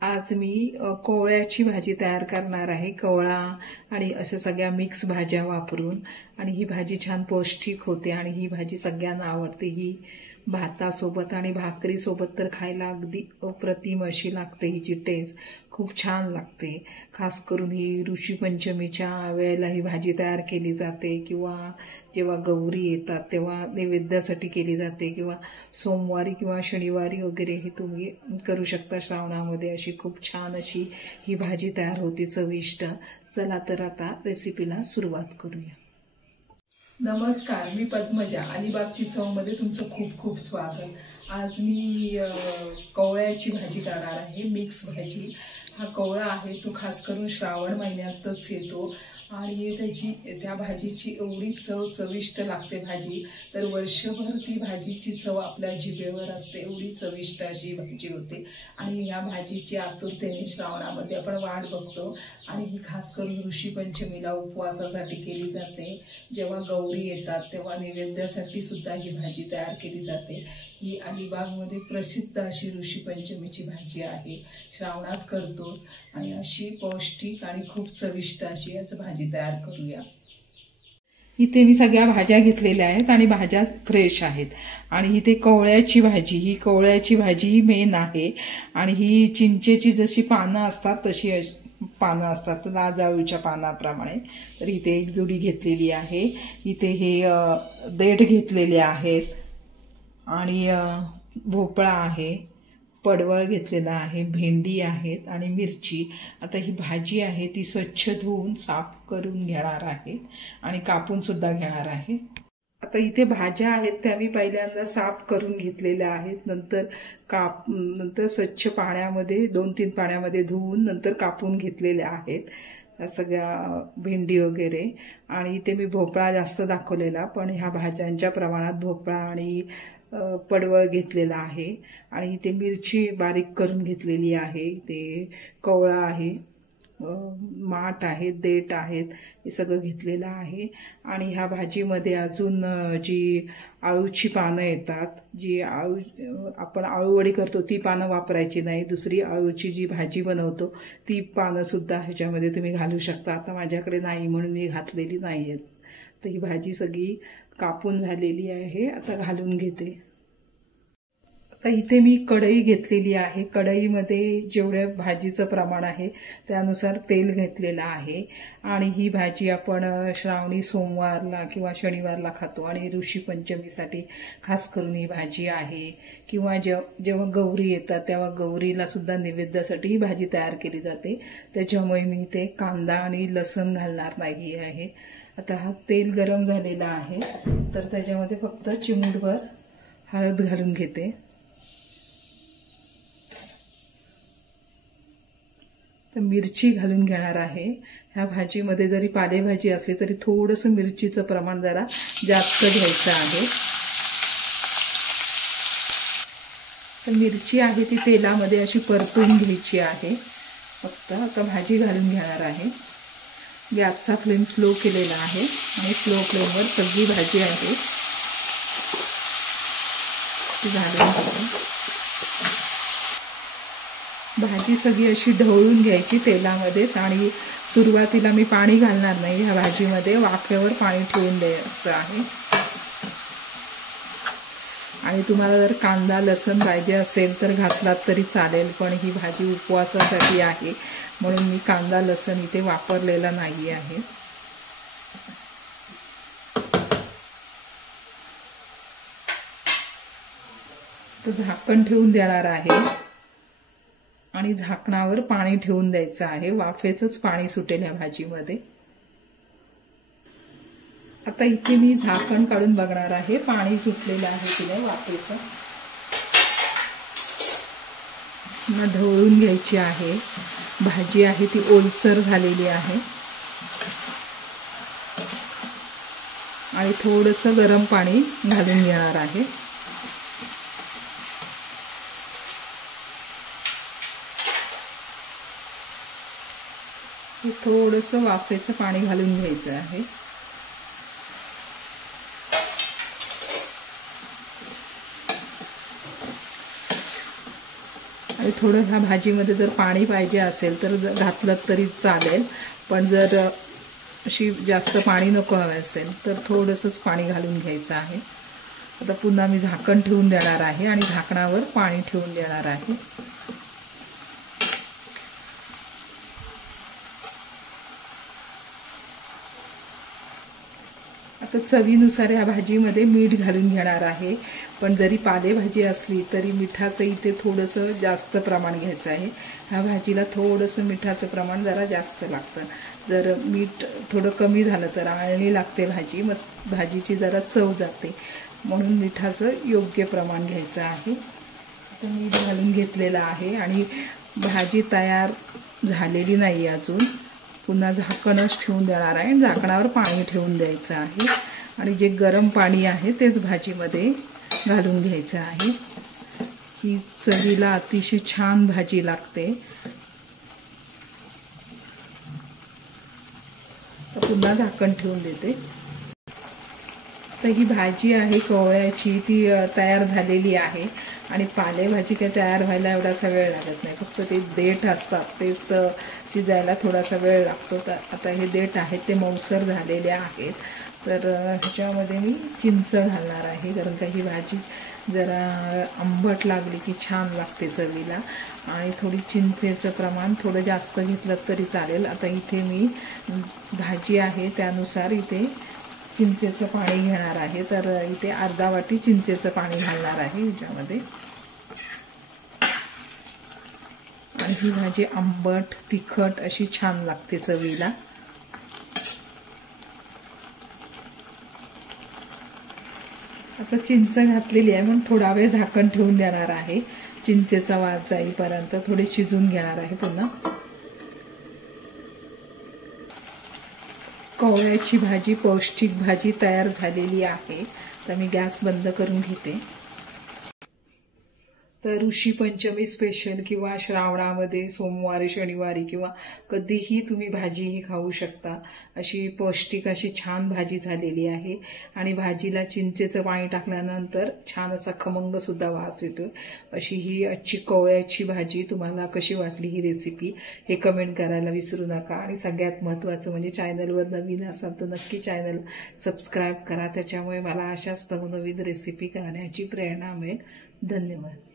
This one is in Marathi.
आज मी कोवळ्याची भाजी तयार करणार आहे। कोवळा आणि अशा सगळ्या मिक्स भाज्या वापरून, आणि ही भाजी छान पौष्टिक होते आणि ही भाजी सगळ्यांना आवडते। ही भातासोबत आणि भाकरीसोबत तर खायला अगदी अप्रतिम अशी लागते। हिची टेस्ट खूप छान लागते। खास करून ही ऋषीपंचमीच्या वेळेला ही भाजी तयार केली जाते, किंवा जेव्हा गौरी येतात तेव्हा नैवेद्यासाठी केली जाते, किंवा सोमवारी किंवा शनिवारी वगैरे ही तुम्ही करू शकता। श्रावणामध्ये अशी खूप छान अशी ही भाजी तयार होते, चविष्ट। चला तर आता रेसिपीला सुरुवात करूया। नमस्कार, मी पद्मजा, अलिबागची चवमध्ये तुमचं खूप खूप स्वागत। आज मी कोवळ्याची भाजी करणार आहे, मिक्स भाजी। हा कोवळा आहे तो खास करून श्रावण महिन्यातच येतो आणि त्या भाजीची एवढी चविष्ट लागते भाजी, तर वर्षभर ती भाजीची चव आपल्या जिभेवर असते, एवढी चविष्ट अशी भाजी होते। आणि या भाजीची आतुरतेने श्रावणामध्ये आपण वाट बघतो, आणि ही खास करून ऋषीपंचमीला उपवासासाठी केली जाते। जेव्हा गौरी येतात तेव्हा नैवेद्यासाठी सुद्धा ही भाजी तयार केली जाते। ही अलिबागमध्ये प्रसिद्ध अशी ऋषीपंचमीची भाजी आहे, श्रावणात करतो, आणि अशी पौष्टिक आणि खूप चविष्ट अशी आज भाजी तयार करूया। इथे मी सगळ्या भाज्या घेतलेल्या आहेत आणि भाज्या फ्रेश आहेत। आणि इथे कोवळ्याची भाजी, ही कोवळ्याची भाजी मेन आहे, आणि ही चिंचेची जशी पानं असतात तशी पानं असतात, लाजाळूच्या पानाप्रमाणे। तर इथे एक जुडी घेतलेली आहे। इथे हे देठ घेतलेले आहेत, आणि भोपळा आहे, पडवळ घेतलेला आहे, भेंडी आहेत आणि मिरची। आता ही भाजी आहे ती स्वच्छ धुवून साफ करून घेणार आहे आणि कापून सुद्धा घेणार आहे। आता इथे भाज्या आहेत त्या मी पहिल्यांदा साफ करून घेतलेल्या आहेत, नंतर स्वच्छ पाण्यामध्ये 2-3 पाण्यामध्ये धुवून नंतर कापून घेतलेल्या आहेत सगळ्या भेंडी वगैरे। आणि इथे मी भोपळा जास्त दाखवलेला, पण ह्या भाज्यांच्या प्रमाणात भोपळा आणि पडवळ घेतलेला आहे। आणि इथे मिरची बारीक करून घेतलेली आहे, इथे कोवळा आहे, माठ आहे, देठ आहेत, हे सगळं घेतलेलं आहे। आणि ह्या भाजीमध्ये अजून जी आळूची पानं येतात, जी आपण आळूवडी करतो ती पानं वापरायची नाही, दुसरी आळूची जी भाजी बनवतो ती पानं सुद्धा ह्याच्यामध्ये तुम्ही घालू शकता। आता माझ्याकडे नाही म्हणून मी घातलेली नाही आहेत। तर ही भाजी सगळी कापून झालेली आहे, आता घालून घेते। आता इथे मी कढई घेतलेली आहे, कढईमध्ये जेवढ्या भाजीचं प्रमाण आहे त्यानुसार तेल घेतलेलं आहे। आणि ही भाजी आपण श्रावणी सोमवारला किंवा शनिवारला खातो, आणि ऋषीपंचमीसाठी खास करून ही भाजी आहे, किंवा जेव्हा गौरी येतात तेव्हा गौरीला सुद्धा नैवेद्यासाठी ही भाजी तयार केली जाते। त्याच्यामुळे मी इथे कांदा आणि लसूण घालणार नाही आहे। आता हा तेल गरम झालेला आहे, तर त्याच्यामध्ये फक्त चिमूटभर हळद घालून घेते। तर मिरची घालून घेणार आहे। ह्या भाजीमध्ये जरी पालेभाजी असली तरी थोडंसं मिरचीचं प्रमाण जरा जास्त घ्यायचं आहे। तर मिरची आहे ती तेलामध्ये अशी परतून घ्यायची आहे फक्त। आता भाजी घालून घेणार आहे। गॅसचा फ्लेम स्लो केलेला आहे, आणि स्लो फ्लेमवर सगळी भाजी आहे ती घालून घेते। भाजी सगळी अशी ढवळून घ्यायची तेलामध्येच, आणि सुरुवातीला मी पाणी घालणार नाही ह्या भाजीमध्ये, वाफेवर पाणी ठेवून द्यायचं आहे। आणि तुम्हाला जर कांदा लसूण पाहिजे असेल तर घातलात तरी चालेल, पण ही भाजी उपवासासाठी आहे म्हणून मी कांदा लसूण इथे वापरलेला नाही आहे। तर झाकण ठेवून देणार आहे, आणि झाकणावर पाणी ठेवून द्यायचं आहे, वाफेचंच पाणी सुटेल या भाजीमध्ये। आता इथे मी झाकण काढून बघणार आहे, पाणी सुटलेलं आहे तिला वाफेचं। ढवळून घ्यायची आहे भाजी, आहे ती ओलसर झालेली आहे, आणि थोडंसं गरम पाणी घालून घेणार आहे। थोडंसं वाफेचं पाणी घालून घ्यायचं आहे। थोडं ह्या भाजीमध्ये जर पाणी पाहिजे असेल तर घातलं तरी चालेल, पण जर अशी जास्त पाणी नको हवे असेल तर थोडंसंच पाणी घालून घ्यायचं आहे। आता पुन्हा मी झाकण ठेवून देणार आहे आणि झाकणावर पाणी ठेवून देणार आहे। आता चवीनुसार या भाजीमध्ये मीठ घालून घेणार आहे, पण जरी पालेभाजी असली तरी मिठाचं इथे थोडंसं जास्त प्रमाण घ्यायचं आहे। ह्या भाजीला थोडंसं मिठाचं प्रमाण जरा जास्त लागतं, जर मीठ थोडं कमी झालं तर आळणी लागते भाजी, मग भाजीची जरा चव जाते, म्हणून मिठाचं योग्य प्रमाण घ्यायचं आहे। आता मीठ घालून घेतलेलं आहे आणि भाजी तयार झालेली नाही अजून, पुन्हा झाकणच ठेवून देणार आहे, झाकणावर पाणी ठेवून द्यायचं आहे आणि जे गरम पाणी आहे तेच भाजीमध्ये घालून घ्यायचं आहे। ही चवीला अतिशय छान भाजी लागते। तर पुन्हा झाकण ठेवून देते। तर ही भाजी आहे कवळ्याची, ती तयार झालेली आहे आणि पालेभाजी काय तयार व्हायला एवढासा वेळ लागत नाही, फक्त ते देठ असतात तेच शिजायला थोडासा वेळ लागतो। तर आता हे देठ आहेत ते मऊसर झालेले आहेत, तर ह्याच्यामध्ये मी चिंच घालणार आहे, कारण का ही भाजी जरा आंबट लागली की छान लागते चवीला, आणि थोडी चिंचेचं प्रमाण थोडं जास्त घेतलं तरी चालेल। आता इथे मी भाजी आहे त्यानुसार इथे चिंचेचं पाणी घेणार आहे, तर इथे अर्धा वाटी चिंचेचं पाणी घालणार आहे ह्याच्यामध्ये। आणि ही भाजी आंबट तिखट अशी छान लागते चवीला। आता चिंच घातलेली आहे, मग थोडा वेळ झाकण ठेवून देणार आहे, चिंचेचा वास जाईपर्यंत थोडे शिजून घेणार आहे पुन्हा। कवळ्याची भाजी, पौष्टिक भाजी तयार झालेली आहे। तर मी गॅस बंद करून घेते। तर ऋषी पंचमी स्पेशल किंवा श्रावणामध्ये सोमवारी शनिवारी किंवा कधीही तुम्ही भाजी ही खाऊ शकता, अशी पौष्टिक अशी छान भाजी झालेली आहे। आणि भाजीला चिंचेचं पाणी टाकल्यानंतर छान असा खमंग सुद्धा वास येतो। अशी ही आजची कवळ्याची भाजी तुम्हाला कशी वाटली ही रेसिपी हे कमेंट करायला विसरू नका। आणि सगळ्यात महत्त्वाचं म्हणजे चॅनलवर नवीन असाल तर नक्की चॅनल सबस्क्राईब करा, त्याच्यामुळे मला अशाच नवनवीन रेसिपी करण्याची प्रेरणा मिळेल। धन्यवाद।